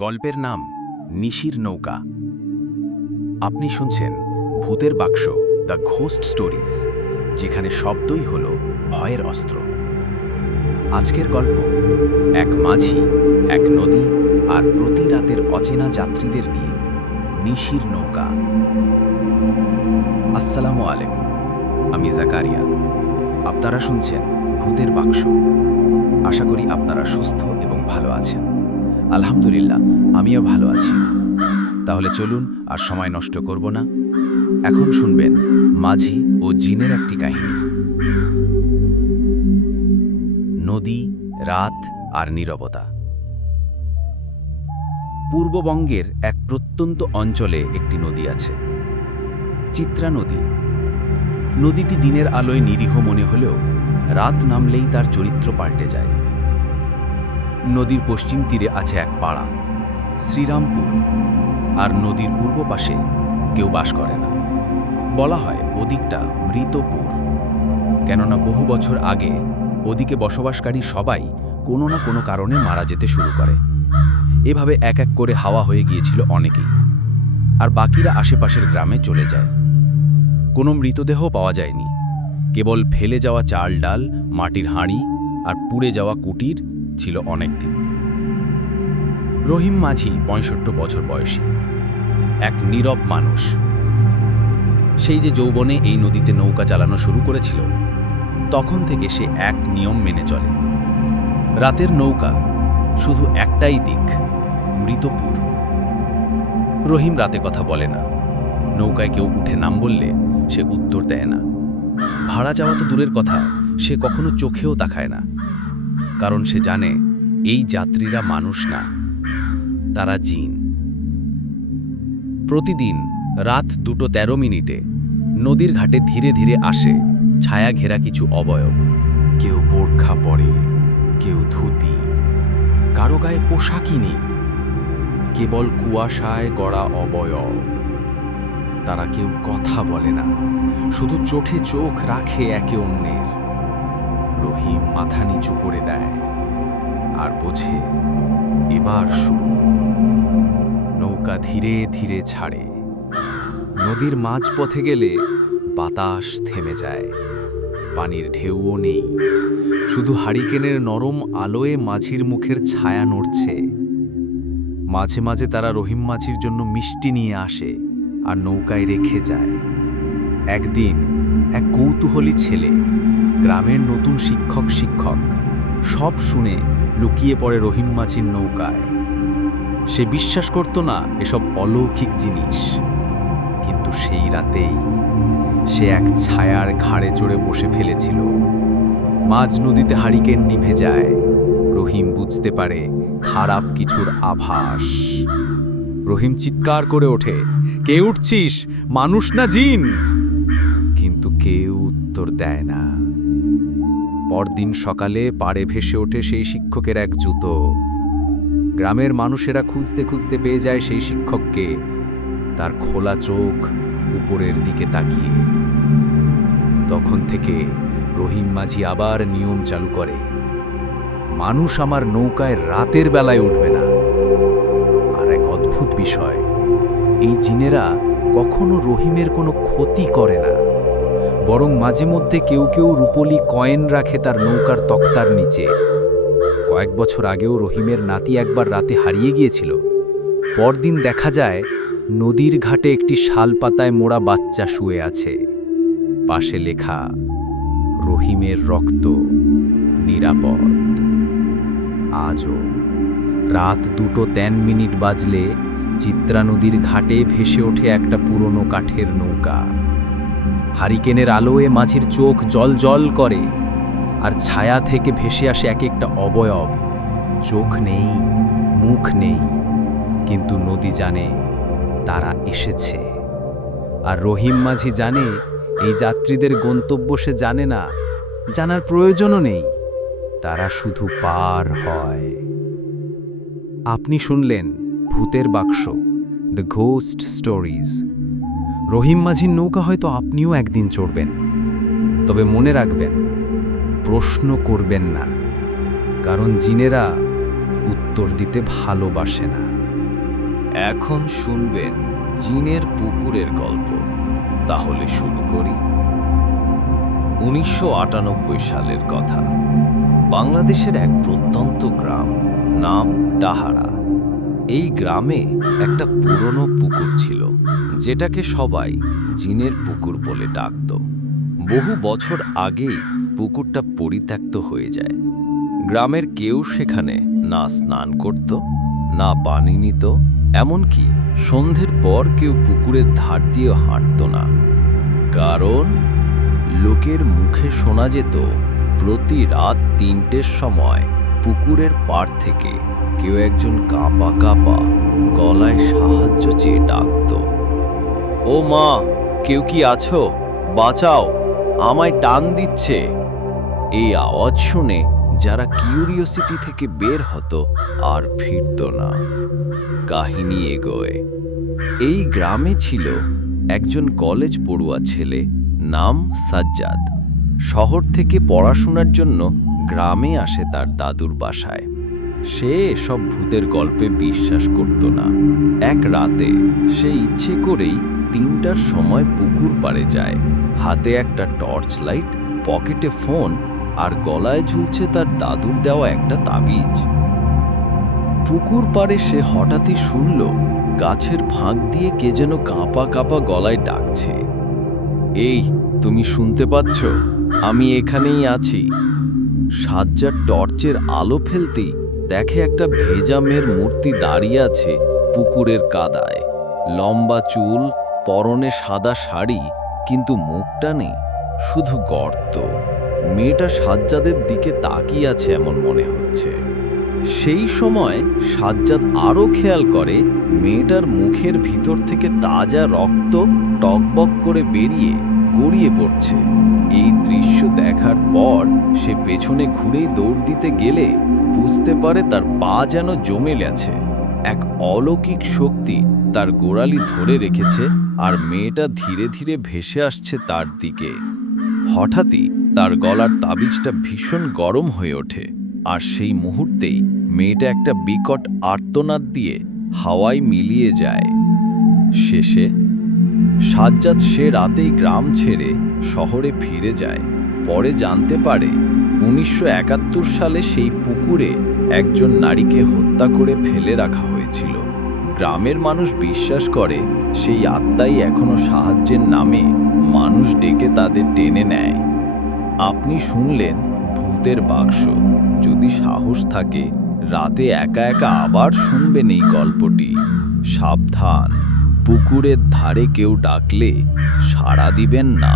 গল্পের নাম নিশির নৌকা। আপনি শুনছেন ভূতের বাক্স, দ্য ঘোস্ট স্টোরিজ, যেখানে শব্দই হল ভয়ের অস্ত্র। আজকের গল্প এক মাঝি, এক নদী আর প্রতি রাতের অচেনা যাত্রীদের নিয়ে নিশির নৌকা। আসসালামু আলাইকুম, আমি জাকারিয়া। আপনারা শুনছেন ভূতের বাক্স। আশা করি আপনারা সুস্থ এবং ভালো আছেন। আলহামদুলিল্লাহ, আমিও ভালো আছি। তাহলে চলুন আর সময় নষ্ট করব না। এখন শুনবেন মাঝি ও জিনের একটি কাহিনী। নদী, রাত আর নীরবতা। পূর্ববঙ্গের এক প্রত্যন্ত অঞ্চলে একটি নদী আছে, চিত্রা নদী। নদীটি দিনের আলোয় নিরীহ মনে হলেও রাত নামলেই তার চরিত্র পাল্টে যায়। নদীর পশ্চিম তীরে আছে এক পাড়া, শ্রীরামপুর, আর নদীর পূর্ব পাশে কেউ বাস করে না। বলা হয় ওদিকটা মৃতপুর, কেননা বহু বছর আগে ওদিকে বসবাসকারী সবাই কোনো না কোনো কারণে মারা যেতে শুরু করে। এভাবে এক এক করে হাওয়া হয়ে গিয়েছিল অনেকেই, আর বাকিরা আশেপাশের গ্রামে চলে যায়। কোনো মৃতদেহ পাওয়া যায়নি, কেবল ফেলে যাওয়া চাল ডাল, মাটির হাঁড়ি আর পুড়ে যাওয়া কুটির ছিল অনেক দিন। রহিম মাঝি ৬৫ বছর বয়সী, এক নীরব মানুষ। সেই যে যৌবনে এই নদীতে নৌকা চালানো শুরু করেছিল, তখন থেকে সে এক নিয়ম মেনে চলে। রাতের নৌকা শুধু একটাই দিক, মৃতপুর। রহিম রাতে কথা বলে না। নৌকায় কেউ উঠে নাম বললে সে উত্তর দেয় না। ভাড়া চাওয়া তো দূরের কথা, সে কখনো চোখেও তাকায় না। কারণ সে জানে এই যাত্রীরা মানুষ না, তারা জিন। প্রতিদিন রাত 2:13 নদীর ঘাটে ধীরে ধীরে আসে ছায়া ঘেরা কিছু অবয়ব। কেউ বোরখা পরে, কেউ ধুতি, কারো গায়ে পোশাকই নেই, কেবল কুয়াশায় গড়া অবয়ব। তারা কেউ কথা বলে না, শুধু চোখে চোখ রাখে একে অন্যের। রহিম মাথা নিচু করে দেয় আর বোঝে এবার শুরু। নৌকা ধীরে ধীরে ছাড়ে। নদীর মাঝপথে গেলে বাতাস থেমে যায়, পানির ঢেউও নেই, শুধু হারিকেনের নরম আলোয় মাঝির মুখের ছায়া নড়ছে। মাঝে মাঝে তারা রহিম মাঝির জন্য মিষ্টি নিয়ে আসে আর নৌকায় রেখে যায়। একদিন এক কৌতূহলী ছেলে, গ্রামের নতুন শিক্ষক সব শুনে লুকিয়ে পড়ে রহিম মাঝির নৌকায়। সে বিশ্বাস করত না এসব অলৌকিক জিনিস, কিন্তু সেই রাতেই সে এক ছায়ার ঘাড়ে চড়ে বসে ফেলেছিল। মাঝ নদীতে হারিকেন নিভে যায়। রহিম বুঝতে পারে খারাপ কিছুর আভাস। রহিম চিৎকার করে ওঠে, কে উঠছিস, মানুষ না জিন? কিন্তু কেউ উত্তর দেয় না। পরদিন সকালে পাড়ে ভেসে ওঠে সেই শিক্ষকের এক জুতো। গ্রামের মানুষেরা খুঁজতে খুঁজতে পেয়ে যায় সেই শিক্ষককে, তার খোলা চোখ উপরের দিকে তাকিয়ে। তখন থেকে রহিম মাঝি আবার নিয়ম চালু করে, মানুষ আমার নৌকায় রাতের বেলায় উঠবে না। আর এক অদ্ভুত বিষয়, এই জিনেরা কখনো রহিমের কোনো ক্ষতি করে না, বরং মাঝে মধ্যে কেউ কেউ রূপোলি কয়েন রাখে তার নৌকার তক্তার নিচে। কয়েক বছর আগেও রহিমের নাতি একবার রাতে হারিয়ে গিয়েছিল। পরদিন দেখা যায় নদীর ঘাটে একটি শালপাতায় মোড়া বাচ্চা শুয়ে আছে, পাশে লেখা, রহিমের রক্ত নিরাপদ। আজও রাত 2:03 বাজলে চিত্রা নদীর ঘাটে ভেসে ওঠে একটা পুরনো কাঠের নৌকা। হারিকেনের আলোয় মাঝির চোখ জল করে, আর ছায়া থেকে ভেসে আসে এক একটা অবয়ব। চোখ নেই, মুখ নেই, কিন্তু নদী জানে তারা এসেছে। আর রহিম মাঝি জানে এই যাত্রীদের গন্তব্য সে জানে না, জানার প্রয়োজনও নেই, তারা শুধু পার হয়। আপনি শুনলেন ভূতের বাক্স, দ্য ঘোস্ট স্টোরিজ। রহিম মাঝির নৌকা হয়তো আপনিও একদিন চড়বেন, তবে মনে রাখবেন, প্রশ্ন করবেন না, কারণ জিনেরা উত্তর দিতে ভালোবাসে না। এখন শুনবেন জিনের পুকুরের গল্প। তাহলে শুরু করি। ১৯৯৮ সালের কথা। বাংলাদেশের এক প্রত্যন্ত গ্রাম, নাম ডাহারা। এই গ্রামে একটা পুরনো পুকুর ছিল, যেটাকে সবাই জিনের পুকুর বলে ডাকত। বহু বছর আগেই পুকুরটা পরিত্যক্ত হয়ে যায়। গ্রামের কেউ সেখানে না স্নান করত, না পানি নিত, এমনকি সন্ধ্যের পর কেউ পুকুরের ধার দিয়ে হাঁটত না। কারণ লোকের মুখে শোনা যেত প্রতি রাত ৩টের সময় পুকুরের পাড় থেকে কেউ একজন কাঁপা কাঁপা গলায় সাহায্য চেয়ে ডাকত, ও মা, কেউ কি আছো? বাঁচাও, আমায় টান দিচ্ছে। এই আওয়াজ শুনে যারা কিউরিওসিটি থেকে বের হতো আর ফিরত না। কাহিনী এগোয়। এই গ্রামে ছিল একজন কলেজ পড়ুয়া ছেলে, নাম সাজ্জাদ। শহর থেকে পড়াশোনার জন্য গ্রামে আসে তার দাদুর বাসায়। সে সব ভূতের গল্পে বিশ্বাস করত না। এক রাতে সে ইচ্ছে করেই ৩টার সময় পুকুর পাড়ে যায়। হাতে একটা টর্চ লাইট, পকেটে ফোন, আর গলায় ঝুলছে তার দাদুর দেওয়া একটা তাবিজ। পুকুর পাড়ে সে হঠাৎই শুনল গাছের ফাঁক দিয়ে কে যেন কাঁপা কাঁপা গলায় ডাকছে, এই তুমি শুনতে পাচ্ছ? আমি এখানেই আছি। সাজ্জাদ টর্চের আলো ফেলতেই দেখে একটা ভেজা মেয়ের মূর্তি দাঁড়িয়ে আছে পুকুরের কাদায়। লম্বা চুল, পরনে সাদা শাড়ি, কিন্তু মুখটা নেই, শুধু গর্ত। মেয়েটা সাজ্জাদের দিকে তাকিয়ে আছে এমন মনে হচ্ছে। সেই সময় সাজ্জাদ আরও খেয়াল করে মেয়েটার মুখের ভিতর থেকে তাজা রক্ত টকবক করে বেরিয়ে গড়িয়ে পড়ছে। এই দৃশ্য দেখার পর সে পেছনে ঘুরেই দৌড় দিতে গেলে বুঝতে পারে তার পা যেন জমে গেছে। এক অলৌকিক শক্তি তার গোড়ালি ধরে রেখেছে, আর মেয়েটা ধীরে ধীরে ভেসে আসছে তার দিকে। হঠাৎই তার গলার তাবিজটা ভীষণ গরম হয়ে ওঠে, আর সেই মুহূর্তেই মেয়েটা একটা বিকট আর্তনাদ দিয়ে হাওয়ায় মিলিয়ে যায়। শেষে সাজ্জাদ সে রাতেই গ্রাম ছেড়ে শহরে ফিরে যায়। পরে জানতে পারে ১৯৭১ সালে সেই পুকুরে একজন নারীকে হত্যা করে ফেলে রাখা হয়েছিল। গ্রামের মানুষ বিশ্বাস করে সেই আত্মাই এখনো সাহায্যের নামে মানুষ ডেকে তাদের টেনে নেয়। আপনি শুনলেন ভূতের বাক্স। যদি সাহস থাকে রাতে একা একা আবার শুনবেন এই গল্পটি। সাবধান, পুকুরের ধারে কেউ ডাকলে সাড়া দিবেন না।